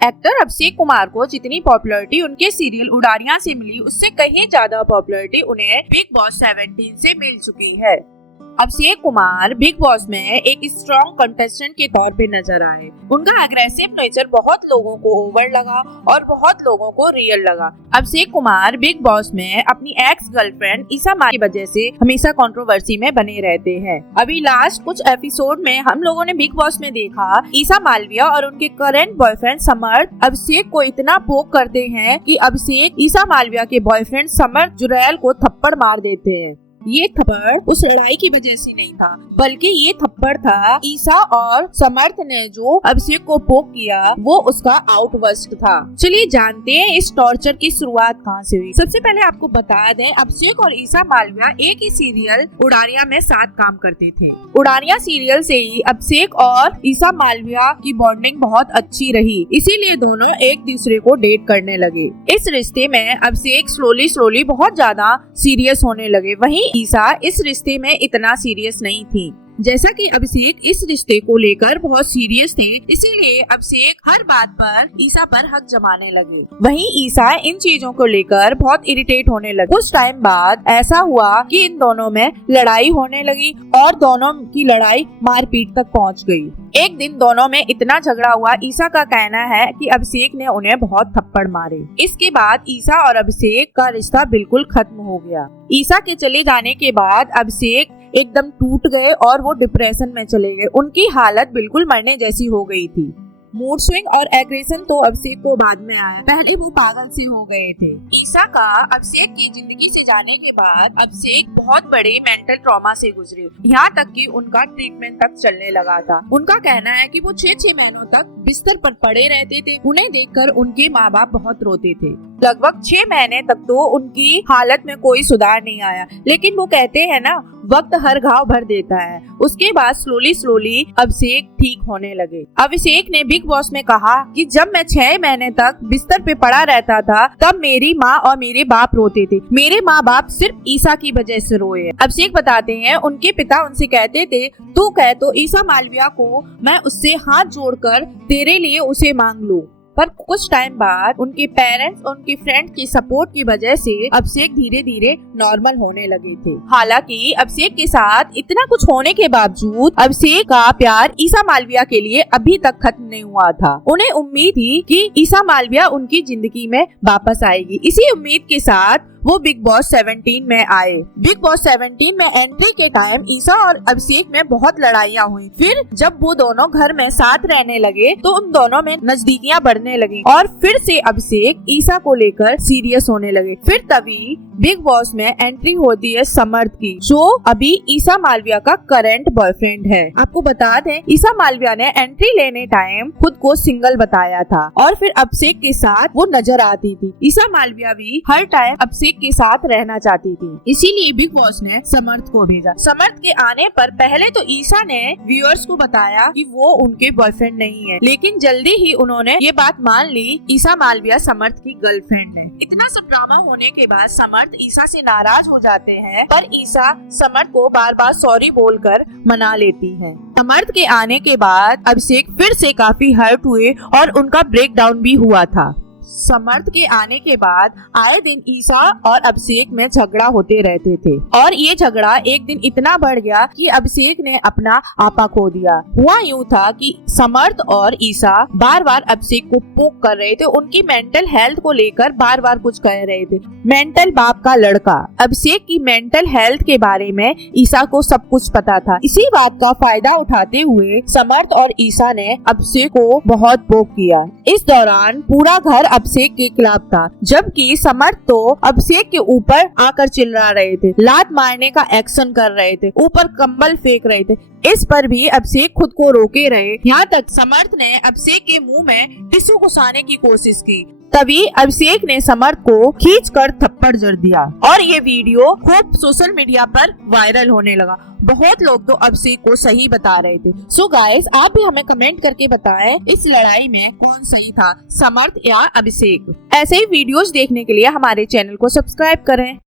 Actor Abhishek Kumar को जितनी popularity उनके सीरियल उड़ारियां से मिली, उससे कहीं ज्यादा पॉपुलैरिटी उन्हें बिग बॉस 17 से मिल चुकी है। अभिषेक कुमार बिग बॉस में एक स्ट्रॉन्ग कंटेस्टेंट के तौर पे नजर आए। उनका एग्रेसिव नेचर बहुत लोगों को ओवर लगा और बहुत लोगों को रियल लगा। अभिषेक कुमार बिग बॉस में अपनी एक्स गर्लफ्रेंड ईसा मालिया की वजह से हमेशा कंट्रोवर्सी में बने रहते हैं। अभी लास्ट कुछ एपिसोड में हम लोगों ने बिग बॉस में देखा ईसा मालिया और उनके करंट बॉयफ्रेंड समर्थ अभिषेक को इतना पोक करते हैं कि अभिषेक ईसा मालिया के बॉयफ्रेंड समर्थ जुरैल को थप्पड़ मार देते हैं। ये थप्पड़ उस लड़ाई की वजह से नहीं था, बल्कि ये थप्पड़ था ईसा और समर्थ ने जो अभिषेक को पोक किया वो उसका आउटबर्स्ट था। चलिए जानते हैं इस टॉर्चर की शुरुआत कहाँ से हुई। सबसे पहले आपको बता दें, अभिषेक और ईसा मालिया एक ही सीरियल उड़ारियां में साथ काम करते थे। उड़ारियां सीरियल से ही अभिषेक और ईसा मालिया की बॉन्डिंग बहुत अच्छी रही, इसीलिए दोनों एक दूसरे को डेट करने लगे। इस रिश्ते में अभिषेक स्लोली बहुत ज्यादा सीरियस होने लगे, वहीं ईसा इस रिश्ते में इतना सीरियस नहीं थी। जैसा कि अभिषेक इस रिश्ते को लेकर बहुत सीरियस थे, इसीलिए अभिषेक हर बात पर ईसा पर हक जमाने लगे। वहीं ईसा इन चीजों को लेकर बहुत इरिटेट होने लगे। कुछ टाइम बाद ऐसा हुआ कि इन दोनों में लड़ाई होने लगी और दोनों की लड़ाई मारपीट तक पहुंच गई। एक दिन दोनों में इतना झगड़ा हुआ, ईसा का कहना है कि अभिषेक ने उन्हें बहुत थप्पड़ मारे। इसके बाद ईसा और अभिषेक का रिश्ता बिल्कुल खत्म हो गया। ईसा के चले जाने के बाद अभिषेक एकदम टूट गए और वो डिप्रेशन में चले गए। उनकी हालत बिल्कुल मरने जैसी हो गई थी। मूड स्विंग और एग्रेशन तो अभिषेक को बाद में आया, पहले वो पागल से हो गए थे। ईसा का अभिषेक की जिंदगी से जाने के बाद अभिषेक बहुत बड़े मेंटल ट्रॉमा से गुजरे, यहाँ तक कि उनका ट्रीटमेंट तक चलने लगा था। उनका कहना है कि वो 6 महीनों तक बिस्तर पर पड़े रहते थे। उन्हें देखकर उनके माँ बाप बहुत रोते थे। लगभग 6 महीने तक तो उनकी हालत में कोई सुधार नहीं आया, लेकिन वो कहते हैं ना, वक्त हर घाव भर देता है। उसके बाद स्लोली अभिषेक ठीक होने लगे। अभिषेक ने बिग बॉस में कहा कि जब मैं 6 महीने तक बिस्तर पे पड़ा रहता था, तब मेरी माँ और मेरे बाप रोते थे। मेरे माँ बाप सिर्फ ईसा की वजह से रोए। अभिषेक बताते हैं उनके पिता उनसे कहते थे, तू कह तो ईसा मालिया को मैं उससे हाथ जोड़कर तेरे लिए उसे मांग लूं। पर कुछ टाइम बाद उनके पेरेंट्स और उनके फ्रेंड की सपोर्ट की वजह से अभिषेक धीरे धीरे नॉर्मल होने लगे थे। हालांकि अभिषेक के साथ इतना कुछ होने के बावजूद अभिषेक का प्यार ईसा मालिया के लिए अभी तक खत्म नहीं हुआ था। उन्हें उम्मीद थी कि ईसा मालिया उनकी जिंदगी में वापस आएगी। इसी उम्मीद के साथ वो बिग बॉस 17 में आए। बिग बॉस 17 में एंट्री के टाइम ईसा और अभिषेक में बहुत लड़ाइयाँ हुई। फिर जब वो दोनों घर में साथ रहने लगे तो उन दोनों में नजदीकियां बढ़ने लगी और फिर से अभिषेक ईसा को लेकर सीरियस होने लगे। फिर तभी बिग बॉस में एंट्री होती है समर्थ की, जो अभी ईसा मालिया का करंट बॉयफ्रेंड है। आपको बता दें, ईसा मालिया ने एंट्री लेने टाइम खुद को सिंगल बताया था और फिर अभिषेक के साथ वो नजर आती थी। ईसा मालिया भी हर टाइम अभिषेक के साथ रहना चाहती थी, इसीलिए बिग बॉस ने समर्थ को भेजा। समर्थ के आने पर पहले तो ईसा ने व्यूअर्स को बताया कि वो उनके बॉयफ्रेंड नहीं है, लेकिन जल्दी ही उन्होंने ये बात मान ली, ईसा मालिया समर्थ की गर्लफ्रेंड है। इतना सब ड्रामा होने के बाद समर्थ ईसा से नाराज हो जाते हैं, पर ईसा समर्थ को बार सॉरी बोलकर मना लेती है। समर्थ के आने के बाद अभिषेक फिर से काफी हर्ट हुए और उनका ब्रेकडाउन भी हुआ था। समर्थ के आने के बाद आए दिन ईसा और अभिषेक में झगड़ा होते रहते थे और ये झगड़ा एक दिन इतना बढ़ गया कि अभिषेक ने अपना आपा खो दिया। हुआ यूँ था कि समर्थ और ईसा बार अभिषेक को पोक कर रहे थे, उनकी मेंटल हेल्थ को लेकर बार कुछ कह रहे थे। मेंटल बाप का लड़का। अभिषेक की मेंटल हेल्थ के बारे में ईसा को सब कुछ पता था। इसी बात का फायदा उठाते हुए समर्थ और ईसा ने अभिषेक को बहुत पोक किया। इस दौरान पूरा घर अभिषेक के खिलाफ था, जबकि समर्थ तो अभिषेक के ऊपर आकर चिल्ला रहे थे, लात मारने का एक्शन कर रहे थे, ऊपर कंबल फेंक रहे थे। इस पर भी अभिषेक खुद को रोके रहे। यहाँ तक समर्थ ने अभिषेक के मुंह में टिश्यू घुसाने की कोशिश की, तभी अभिषेक ने समर्थ को खींचकर थप्पड़ जड़ दिया और ये वीडियो खूब सोशल मीडिया पर वायरल होने लगा। बहुत लोग तो अभिषेक को सही बता रहे थे। सो गाइस, आप भी हमें कमेंट करके बताएं इस लड़ाई में कौन सही था, समर्थ या अभिषेक। ऐसे ही वीडियोस देखने के लिए हमारे चैनल को सब्सक्राइब करें।